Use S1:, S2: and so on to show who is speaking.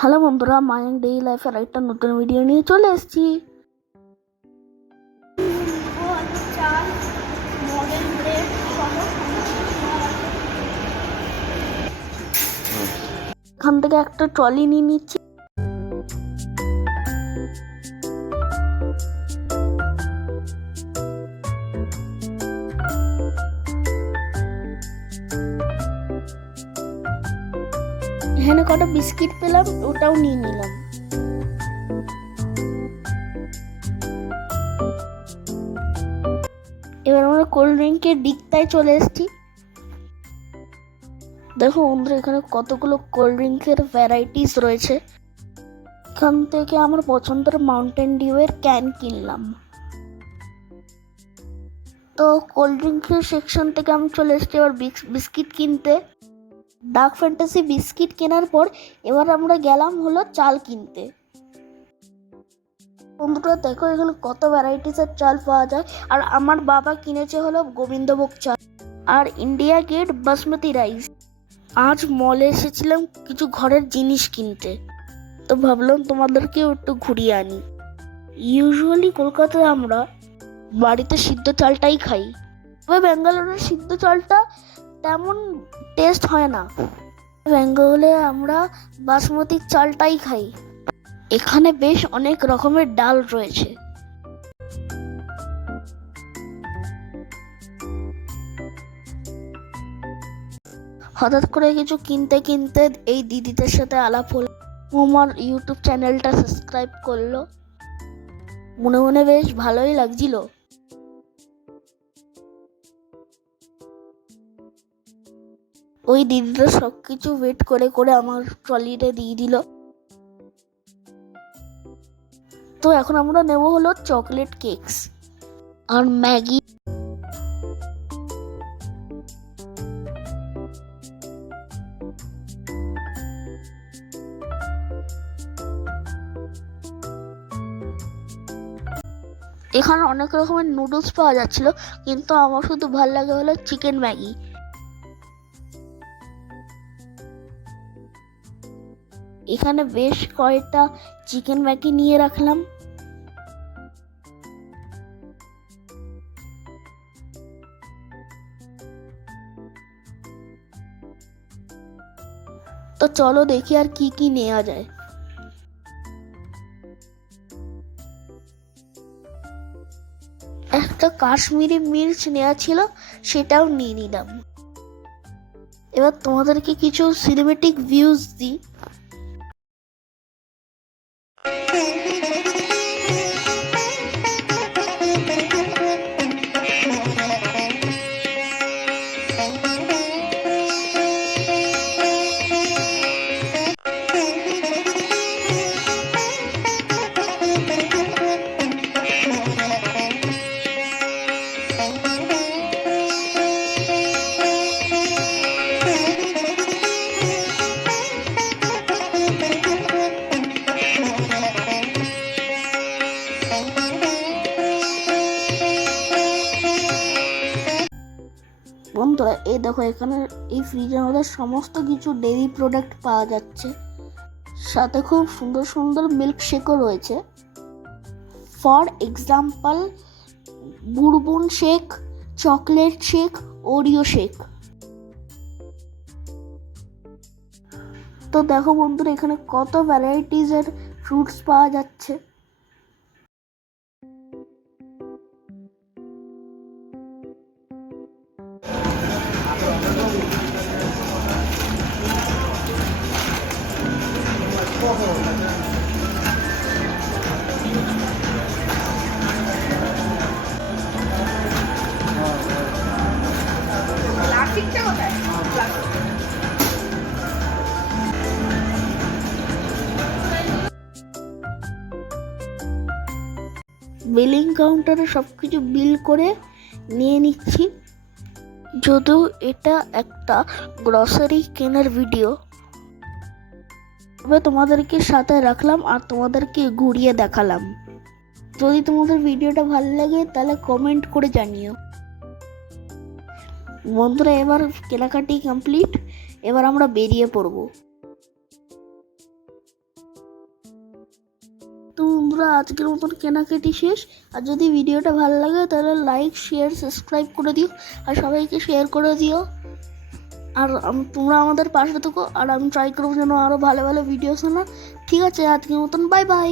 S1: Hello বন্ধুরা mind ডেই লাইফের একটা নতুন ভিডিও নিয়ে চলে এসেছি। এখান থেকে একটা ট্রলি নিয়ে নিচ্ছি। এখানে কটা বিস্কিট পেলাম, ওটাও নিয়ে নিলাম। এবার আমরা কোল্ড ড্রিঙ্কের দিকটায় চলে এসেছি। দেখো বন্ধুরা, এখানে কতগুলো কোল্ড ড্রিঙ্কের ভ্যারাইটিস রয়েছে। এখান থেকে আমার পছন্দের মাউন্টেন ডিউয়ের ক্যান কিনলাম। তো কোল্ড ড্রিঙ্কের সেকশন থেকে আমি চলে এসেছি এবার বিস- বিস্কিট কিনতে। ডার্ক ফ্যান্টাসি বিস্কিট কেনার পর এবার আমরা গেলাম হলো চাল কিনতে। বন্ধুরা, দেখো এখানে কত ভ্যারাইটিসের চাল পাওয়া যায়। আর আমার বাবা কিনেছে হলো গোবিন্দভোগ চাল আর ইন্ডিয়া গেট বাসমতি রাইস আজ মলে এসেছিলাম কিছু ঘরের জিনিস কিনতে। তো ভাবলাম তোমাদেরকেও একটু ঘুরিয়ে আনি। ইউজুয়ালি কলকাতায় আমরা বাড়িতে সিদ্ধ চালটাই খাই। তবে ব্যাঙ্গালোরের সিদ্ধ চালটা তেমন টেস্ট হয় না। বেঙ্গলে আমরা বাসমতি চালটাই খাই। এখানে বেশ অনেক রকমের ডাল রয়েছে। হঠাৎ করে কিছু কিনতে কিনতে এই দিদিদের সাথে আলাপ হলো। আমার ইউটিউব চ্যানেলটা সাবস্ক্রাইব করল। মনে মনে বেশ ভালোই লাগছিল। ওই দিদিটা সব কিছু ওয়েট করে করে আমার ট্রলিতে দিয়ে দিল। তো এখন আমরা নেব হলো চকলেট কেকস আর ম্যাগি। এখানে অনেক রকমের নুডলস পাওয়া যাচ্ছিল, কিন্তু আমার শুধু ভালো লাগে হলো চিকেন ম্যাগি। এখানে বেশ কয়েকটা চিকেন ম্যাগি নিয়ে রাখলাম। তো চলো দেখি আর কি কি নেওয়া যায়। একটা কাশ্মীরি মির্চ নেওয়া ছিল, সেটাও নিয়ে নিলাম। এবার তোমাদেরকে কিছু সিনেমেটিক ভিউজ দিই। বন্ধুরা এই দেখো, এখানে এই ফ্রিজের মধ্যে সমস্ত কিছু ডেইরি প্রোডাক্ট পাওয়া যাচ্ছে। সাথে খুব সুন্দর সুন্দর মিল্ক শেকও রয়েছে। For example Bourbon shake chocolate shake Oreo shake তো দেখো বন্ধুরা, এখানে কত ভ্যারাইটিসের ফ্রুটস পাওয়া যাচ্ছে। বিলিং কাউন্টারে সব কিছু বিল করে নিয়ে নিচ্ছি। যদিও এটা একটা গ্রসারি কেনার ভিডিও তবে তোমাদেরকে সাথে রাখলাম আর তোমাদেরকে ঘুরিয়ে দেখালাম। যদি তোমাদের ভিডিওটা ভালো লাগে, তাহলে কমেন্ট করে জানিও। বন্ধুরা, এবার কেনাকাটি কমপ্লিট এবার আমরা বেরিয়ে পড়ব। বন্ধুরা, আজকের মতন কেনাকাটি শেষ। আর যদি ভিডিওটা ভালো লাগে, তাহলে লাইক শেয়ার সাবস্ক্রাইব করে দিও। আর সবাইকে শেয়ার করে দিও। আর তোমরা আমাদের পাশে থেকো, আর আমি ট্রাই করব যেন আরও ভালো ভালো ভিডিও শোনা ঠিক আছে, আজকের মতন বাই বাই